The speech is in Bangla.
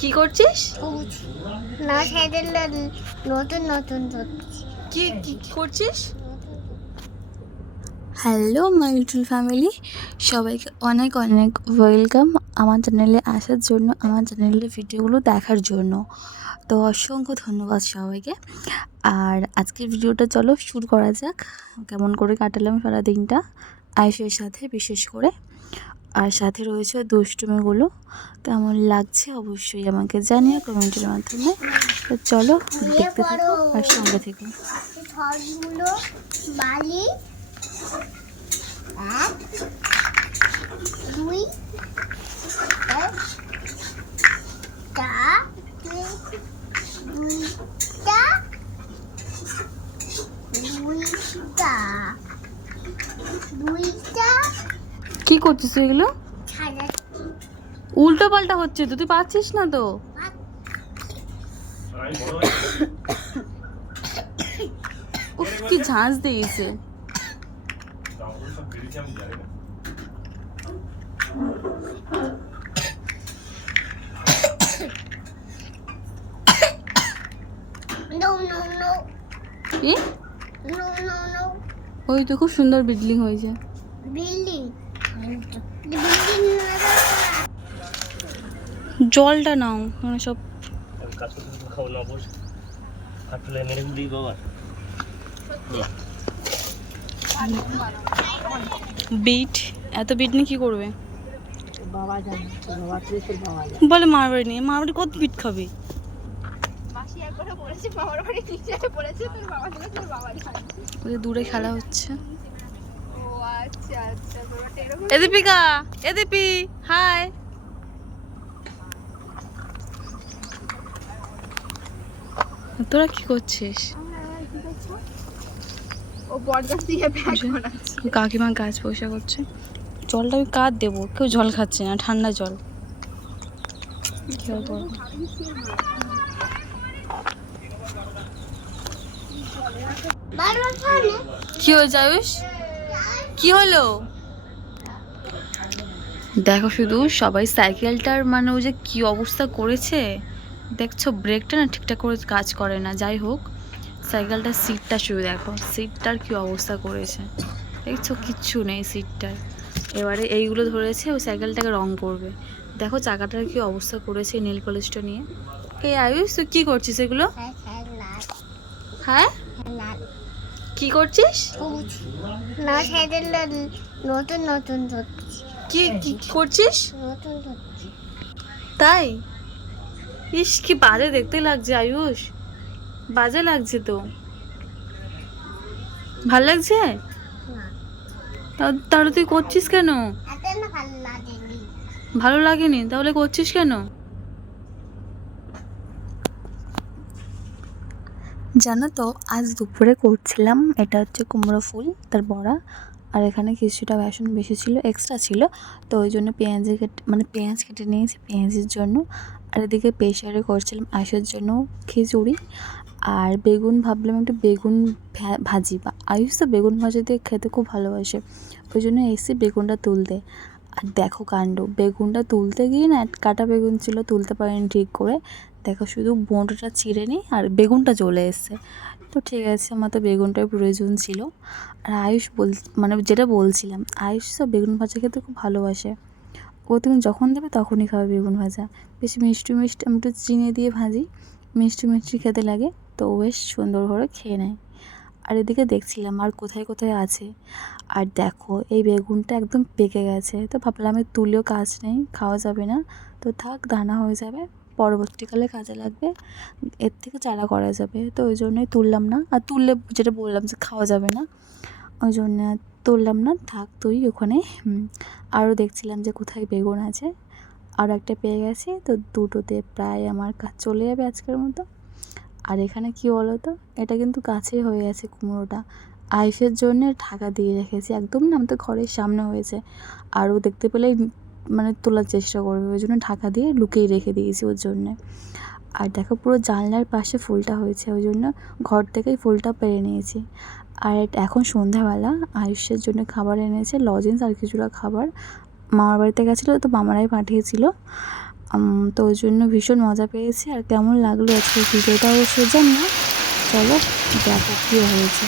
কি করছিস? না সাইডের নতুন নতুন কি কি কি করছিস? হ্যালো মাই লিটল ফ্যামিলি, সবাইকে অনেক অনেক ওয়েলকাম আমার চ্যানেলে আসার জন্য, আমার চ্যানেলের ভিডিওগুলো দেখার জন্য। তো অসংখ্য ধন্যবাদ সবাইকে। আর আজকের ভিডিওটা চলো শুরু করা যাক। কেমন করে কাটালাম সারা দিনটা আয়েশের সাথে, বিশেষ করে। আর সাথে রয়েছে দুষ্টুমিগুলো। কেমন লাগছে অবশ্যই আমাকে জানিও কমেন্টের মাধ্যমে। তো চলো দেখতে থাকো আর সঙ্গে থেকো। ছড়গুলো বালি 1 2 টা দুইটা দুইটা দুইটা কি করছিস এগুলো? ছাড়া উল্টো পাল্টা হচ্ছে তো, তুই পাচ্ছিস না তো। উফ, কি ঝাঁজ দিয়েছে। নো নো নো কি? নো নো নো ওই তো খুব সুন্দর বিল্ডিং হয়েছে। বিল্ডিং জলটা নাও, মানে সব কাজ করতে করতে খাবো না বস হাত তুলে মেরে দিই বাবা বিট, এত বিট নিয়ে কি করবে? বাবা জানে বাবা ত্রিশুল বাবা জানে বলে মার বাড়ি নিয়ে, মার বাড়ি কত বিট খাবি? মাসি একবার বলেছে বাবার বাড়ি নিচে পড়েছে তোর বাবা দিলে তোর বাবারই খাবে। ওদের দূরে খেলা হচ্ছে। ও আচ্ছা আচ্ছা তোরা টেরো এ দীপিকা, এ দীপি, হাই। তোরা কি করছিস? ও বরগাছ দিয়ে ব্যাগ বানাচ্ছে কাকিমা গাছ পয়সা করছে। জলটা আমি কার দেবো? কেউ জল খাচ্ছে না, ঠান্ডা জল। কি করবো? বারবার ফানে কি হয়েছে আয়ুষ? কি হলো? দেখো শুধু সবাই সাইকেলটার, মানে ও যে কি অবস্থা করেছে দেখছো। ব্রেকটা না ঠিকঠাক করে কাজ করে না। যাই হোক, সাইকেলটার সিটটা শুধু দেখো, সিটটার কি অবস্থা করেছে দেখছো, কিচ্ছু নেই সিটটার। এবারে এইগুলো ধরেছে ওই সাইকেলটাকে রং করবে। দেখো চাকাটার কি অবস্থা করেছে নেল পলিশটা নিয়ে। এই আয়ুষ, তুই কি করছিস এগুলো? লাল হ্যাঁ, লাল কি করছিস? সবুজ না সাইডের নতুন নতুন কি কি করছিস? নতুন ধরছি তাই? ইস, কি বাজে দেখতে লাগছে আয়ুষ, বাজে লাগছে তো। ভাল লাগছে? না তাহলে তুই করছিস কেন? এত না ভালো লাগেনি ভালো লাগেনি তাহলে করছিস কেন? জানো তো, আজ দুপুরে করছিলাম, এটা হচ্ছে কুমড়ো ফুল তার বড়া। আর এখানে কিছুটা বেসন বেশি ছিল, এক্সট্রা ছিল, তো ওই জন্য পেঁয়াজ কেটে নিয়েছি পেঁয়াজের জন্য। আর এদিকে প্রেশারে করছিলাম আয়ুষের জন্য খিচুড়ি। আর বেগুন, ভাবলাম একটু বেগুন ভাজি, বা আয়ুষ তো বেগুন ভাজি দিয়ে খেতে খুব ভালোবাসে, ওই জন্য এসে বেগুনটা তুলতে। আর দেখো কাণ্ড, বেগুনটা তুলতে গিয়ে না কাটা বেগুন ছিল, তুলতে পারিনি ঠিক করে। দেখো শুধু বোঁটাটা চিড়ে নিই আর বেগুনটা চলে এসছে। তো ঠিক আছে, আমার তো বেগুনটার প্রয়োজন ছিল। আর আয়ুষ মানে যেটা বলছিলাম, আয়ুষ তো বেগুন ভাজা খেতে খুব ভালোবাসে। ও তুমি যখন দেবে তখনই খাবে বেগুন ভাজা। বেশি মিষ্টি মিষ্টি আমি একটু চিনি দিয়ে ভাজি, মিষ্টি মিষ্টি খেতে লাগে, তো ও বেশ সুন্দর করে খেয়ে নেয়। আর এদিকে দেখছিলাম আর কোথায় কোথায় আছে। আর দেখো এই বেগুনটা একদম পেকে গেছে, তো ভাবলাম আমি তুলেও কাজ নেই, খাওয়া যাবে না, তো থাক, দানা হয়ে যাবে, পরবর্তীকালে কাজে লাগবে, এর থেকে চারা করা যাবে, তো ওই জন্যই তুললাম না। আর তুললে যেটা বললাম যে খাওয়া যাবে না, ওই জন্য তুললাম না, থাক তুই ওখানে। আরও দেখছিলাম যে কোথায় বেগুন আছে, আর একটা পেয়ে গেছি, তো দুটোতে প্রায় আমার কাজ চলে যাবে আজকের মতো। আর এখানে কি বলো তো, এটা কিন্তু কাছেই হয়ে আছে কুমড়োটা, আয়ুষের জন্য ঢাকা দিয়ে রেখেছি, একদম না আমাদের ঘরের সামনে হয়েছে। আর ও দেখতে পেলেই মানে তোলার চেষ্টা করবে, ওই জন্য ঢাকা দিয়ে লুকিয়ে রেখে দিয়েছি ওর জন্যে। আর দেখো পুরো জানলার পাশে ফুলটা হয়েছে, ওই জন্য ঘর থেকেই ফুলটা পেরে নিয়েছি। আর এখন সন্ধ্যাবেলা আয়ুষের জন্য খাবার এনেছে, লজেন্স আর কিছুটা খাবার। মামার বাড়িতে গেছিলো তো মামারাই পাঠিয়েছিল। তো ওই জন্য ভীষণ মজা পেয়েছি। আর কেমন লাগলো আজকে ভিডিওটা অবশ্যই জানিও। চলো দেখো কী হয়েছে।